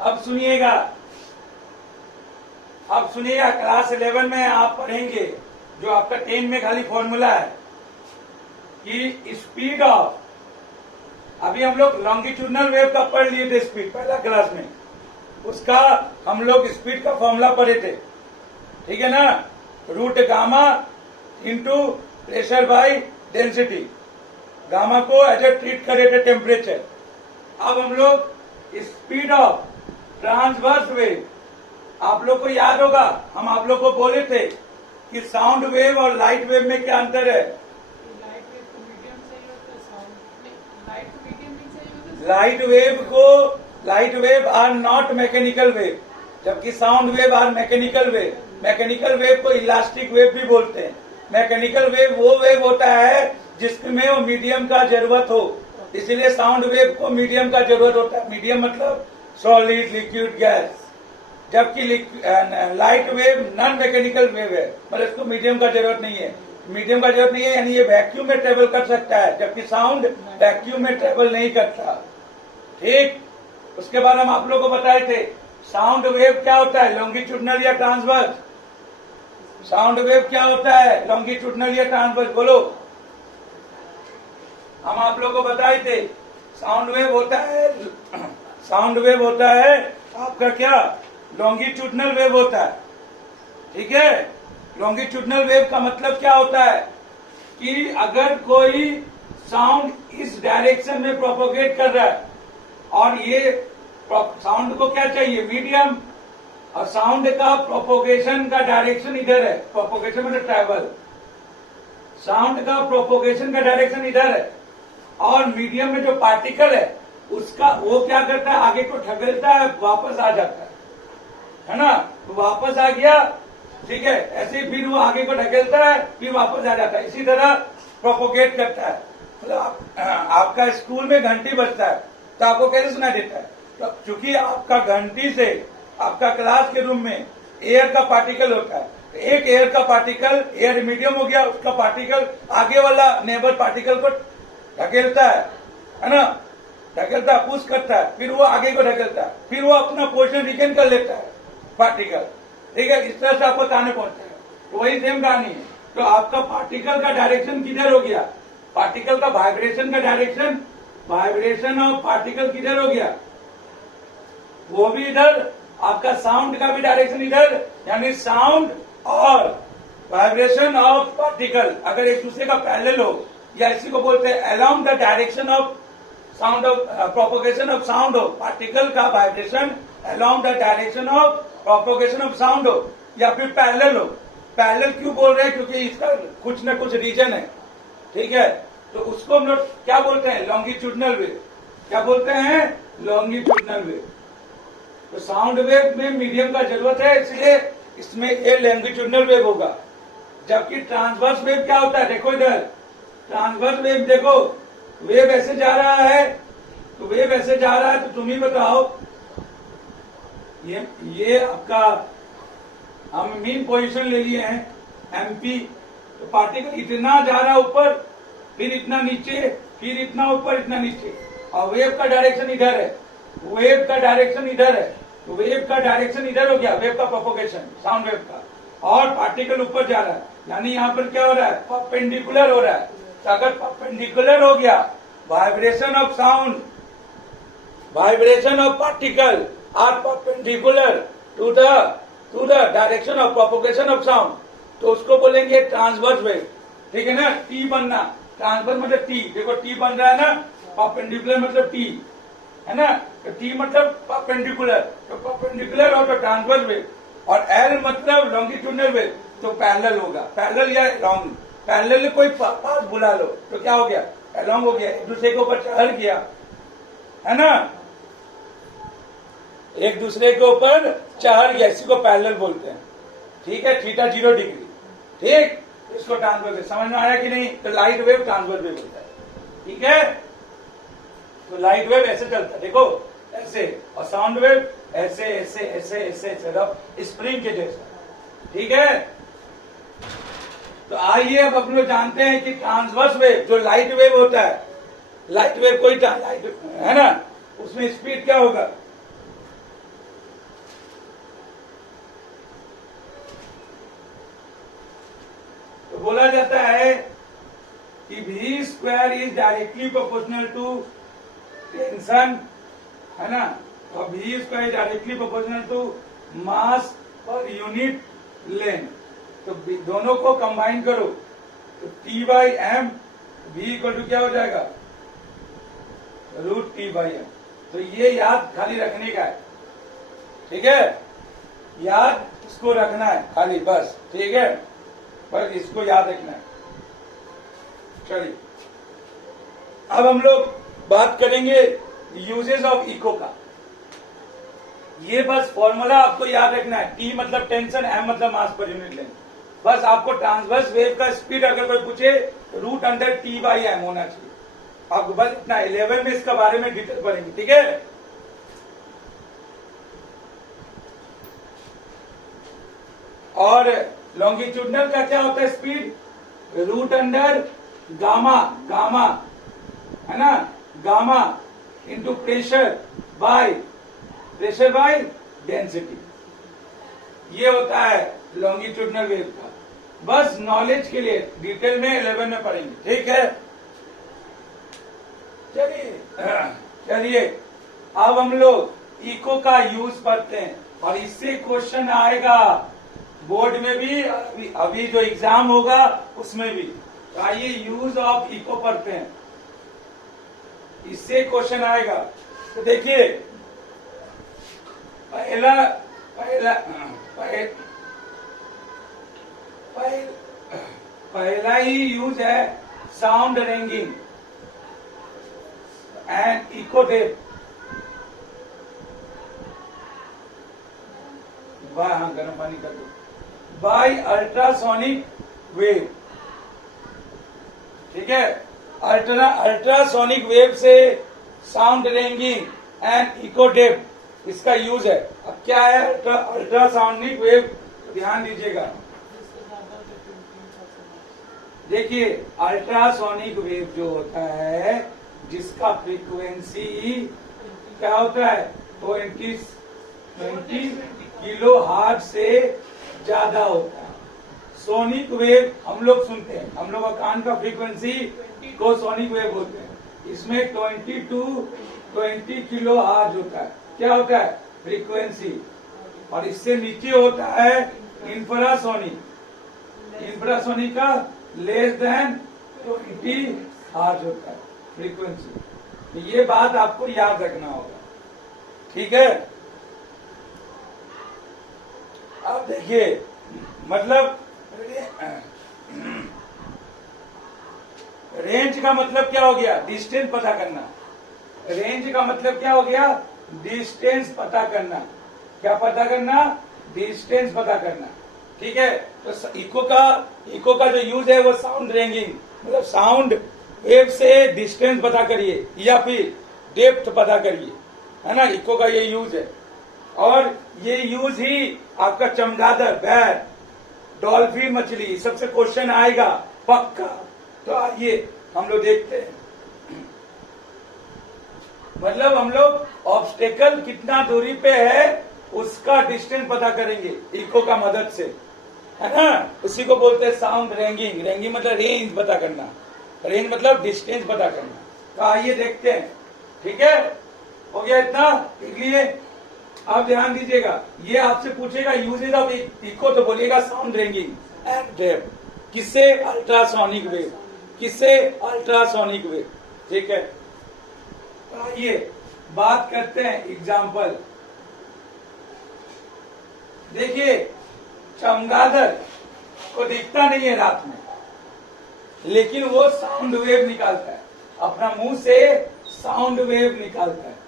अब सुनिएगा, क्लास 11 में आप पढ़ेंगे जो आपका 10 में खाली फॉर्मूला है कि स्पीड ऑफ, अभी हम लोग लॉन्गिट्यूडनल वेव का पढ़ लिए थे स्पीड पहला क्लास में, उसका हम लोग स्पीड का फॉर्मूला पढ़े थे, ठीक है ना, root gamma into pressure by density, gamma को एज ए ट्रीट करे थे टेम्परेचर। अब हम लोग स्पीड ऑफ ट्रांसवर्स वेव, आप लोग को याद होगा हम आप लोग को बोले थे कि साउंड वेव और लाइट वेव में क्या अंतर है। Light wave are not mechanical wave, जबकि sound wave are mechanical wave. Mechanical wave को इलास्टिक वेव भी बोलते हैं। मैकेनिकल वेव वो वेव होता है जिसमें वो मीडियम का जरूरत हो, इसलिए साउंड वेव को मीडियम का जरूरत होता है। मीडियम मतलब सॉलिड, लिक्विड, गैस, जबकि light wave non mechanical wave है, मतलब इसको मीडियम का जरूरत नहीं है। मीडियम का जरूरत नहीं है यानी ये वैक्यूम में ट्रेवल कर सकता है, जबकि साउंड वैक्यूम में ट्रेवल नहीं करता। ठीक, उसके बाद हम आप लोगों को बताए थे साउंड वेव क्या होता है, लॉन्गिट्यूडनल या ट्रांसवर्स। साउंड वेव क्या होता है, लॉन्गिट्यूडनल या ट्रांसवर्स, बोलो। हम आप लोगों को बताए थे साउंड वेव होता है आपका क्या, लॉन्गिट्यूडनल वेव होता है, ठीक है। लॉन्गिट्यूडनल वेव का मतलब क्या होता है कि अगर कोई साउंड इस डायरेक्शन में प्रोपोगेट कर रहा है और ये साउंड को क्या चाहिए, मीडियम, और साउंड का प्रोपोगेशन का डायरेक्शन इधर है, प्रोपोगेशन मतलब ट्रैवल, साउंड का प्रोपोगेशन का डायरेक्शन इधर है, और मीडियम में जो पार्टिकल है उसका वो क्या करता है, आगे को ढकेलता है, वापस आ जाता है ना, तो वापस आ गया, ठीक है, ऐसे ही फिर वो आगे को ढकेलता है, फिर वापस आ जाता है, इसी तरह प्रोपोगेट करता है। मतलब आपका स्कूल में घंटी बजता है तो आपको कैसे सुनाई देता है, तो चूंकि आपका घंटी से आपका क्लास के रूम में एयर का पार्टिकल होता है, एक एयर का पार्टिकल, एयर मीडियम हो गया, उसका पार्टिकल आगे वाला नेबर पार्टिकल को ढकेलता है ना, ढकेलता है, पुश करता है, फिर वो आगे को ढकेलता है, फिर वो अपना पोजीशन रिटेन कर लेता है पार्टिकल, ठीक है, इस तरह से आपको ताने पहुंचता है। तो वही सेम कहानी है। तो आपका पार्टिकल का डायरेक्शन किधर हो गया, पार्टिकल का वाइब्रेशन का डायरेक्शन, वाइब्रेशन ऑफ पार्टिकल किधर हो गया, वो भी इधर, आपका साउंड का भी डायरेक्शन इधर, यानी साउंड और वाइब्रेशन ऑफ पार्टिकल अगर एक दूसरे का पैरेलल हो, या इसी को बोलते हैं along the direction of sound of propagation of sound हो, पार्टिकल का vibration along the direction of propagation of sound हो, या फिर पैरेलल हो। पैरेलल क्यों बोल रहे हैं, क्योंकि इसका कुछ न कुछ रीजन है, ठीक है, तो उसको हम लोग क्या बोलते हैं, लॉन्गिट्यूडनल वेव। क्या बोलते हैं, लॉन्गिट्यूडनल वेव। तो साउंड वेव में मीडियम का जरूरत है, इसलिए इसमें ये लॉन्गिट्यूडनल वेव होगा। जबकि ट्रांसवर्स वेव क्या होता है, देखो इधर, ट्रांसवर्स वेव देखो, वेव ऐसे जा रहा है, तो वेव ऐसे जा रहा है, तो तुम ही बताओ, ये आपका हम मीन पोजीशन ले लिए हैं एमपी, तो पार्टिकल इतना जा रहा है ऊपर, फिर इतना नीचे, फिर इतना ऊपर, इतना नीचे, और वेव का डायरेक्शन इधर है, वेव का डायरेक्शन इधर है, तो वेव का डायरेक्शन इधर हो गया, वेव का प्रोपोगेशन साउंड वेव का, और पार्टिकल ऊपर जा रहा है, यानी यहाँ पर क्या हो रहा है, परपेंडिकुलर हो रहा है। तो अगर परपेंडिकुलर हो गया, vibration of sound, vibration of particle are perpendicular to the direction of propagation of sound, तो उसको बोलेंगे ट्रांसवर्स वेव, ठीक है ना। टी बनना, ट्रांसवर्स मतलब टी, देखो टी बन रहा है ना, परपेंडिकुलर मतलब टी है ना, तो टी मतलब परपेंडिकुलर, तो परपेंडिकुलर हो तो ट्रांसवर्स वेव, और एल मतलब लॉन्गिट्यूडनल वेव, तो पैरेलल होगा, पैरेलल या लॉन्ग, पैरेलल कोई पास बुला लो तो क्या हो गया, लॉन्ग हो गया, एक दूसरे के ऊपर चढ़ गया, है ना, एक दूसरे के ऊपर चढ़ गया, इसी को पैरेलल बोलते हैं, ठीक है, थीटा 0 डिग्री, ठीक, इसको ट्रांसवर्स, समझ में आया कि नहीं। तो लाइट वेव ट्रांसवर्स वेव होता है, ठीक है। तो लाइट वेव ऐसे चलता है, देखो ऐसे, और साउंड वेव ऐसे ऐसे ऐसे ऐसे ऐसे, स्प्रिंग के जैसा, ठीक है। तो आइए अब हम लोग जानते हैं कि ट्रांसवर्स वेव जो लाइट वेव होता है, लाइट वेव कोई लाइट है ना, उसमें स्पीड क्या होगा, is directly proportional to tension, है ना, तो v square is directly proportional to mass per unit length. तो दोनों को कंबाइन करो तो T/m v इक्वल टू क्या हो जाएगा, √T/m। तो ये याद खाली रखने का है, ठीक है, याद इसको रखना है खाली बस, ठीक है, पर इसको याद रखना है। चलिए अब हम लोग बात करेंगे यूजेस ऑफ इको का। ये बस फॉर्मूला आपको याद रखना है, T मतलब टेंशन, M मतलब मास पर यूनिट लेंथ। बस आपको ट्रांसवर्स वेव का स्पीड अगर कोई पूछे √T/m होना चाहिए। आपको बस इतना 11 में इसका बारे में डिटेल पढ़ेंगे, ठीक है। और लॉन्गिट्यूडनल का क्या होता है स्पीड, √गामा, गामा है ना, gamma into pressure by density, ये होता है लॉन्गिट्यूडनल वेव का। बस नॉलेज के लिए डिटेल में 11 में पढ़ेंगे, ठीक है। चलिए अब हम लोग इको का यूज करते हैं और इससे क्वेश्चन आएगा बोर्ड में भी, अभी जो एग्जाम होगा उसमें भी। तो आइए यूज ऑफ इको पढ़ते हैं, इससे क्वेश्चन आएगा। तो देखिए पहला ही यूज है sound ringing and echo tape. हाँ, गर्म पानी कर दो। बाय अल्ट्रासोनिक वेव, ठीक है, अल्ट्रासोनिक वेव से sound ringing and echo tape, इसका यूज है। अब क्या है अल्ट्रासोनिक वेव, ध्यान दीजिएगा। देखिए अल्ट्रासोनिक वेव जो होता है जिसका फ्रीक्वेंसी क्या होता है, 20 किलो हर्ट्ज से ज्यादा होता है। सोनिक वेव हम लोग सुनते हैं, हम लोग का कान का फ्रीक्वेंसी को सोनिक वेव बोलते हैं। इसमें 20 to 20 किलो हर्ट्ज होता है, क्या होता है फ्रीक्वेंसी। और इससे नीचे होता है इंफ्रासोनिक, इंफ्रासोनिक का लेस देन 20 हर्ट्ज होता है फ्रीक्वेंसी। तो ये बात आपको याद रखना होगा, ठीक है। अब देखिए मतलब रेंज का मतलब क्या हो गया, डिस्टेंस पता करना। रेंज का मतलब क्या हो गया, डिस्टेंस पता करना। क्या पता करना, डिस्टेंस पता करना, ठीक है। तो इको का जो यूज है वो साउंड रेंजिंग, मतलब साउंड वेव से डिस्टेंस पता करिए या फिर डेप्थ पता करिए, है ना, इको का ये यूज है। और ये यूज ही आपका चमगादड़, बैर, डॉल्फिन मछली सबसे क्वेश्चन आएगा पक्का। तो आइए हम लोग देखते हैं, मतलब हम लोग ऑब्स्टेकल कितना दूरी पे है उसका डिस्टेंस पता करेंगे इको का मदद से, है ना। उसी को बोलते हैं साउंड रेंजिंग। रेंजिंग मतलब रेंज पता करना, रेंज मतलब डिस्टेंस पता करना। तो आइए देखते हैं, ठीक है, हो गया इतना देख लिए। आप ध्यान दीजिएगा, ये आपसे पूछेगा यूजेज ऑफ इको, तो बोलिएगा साउंड रेंजिंग एंड डेप्थ। किससे, अल्ट्रासोनिक वेव, किससे, अल्ट्रासोनिक वेव, ठीक है। तो आइए बात करते हैं एग्जाम्पल। देखिए चमगादड़ को दिखता नहीं है रात में, लेकिन वो साउंड वेव निकालता है, अपना मुंह से साउंड वेव निकालता है।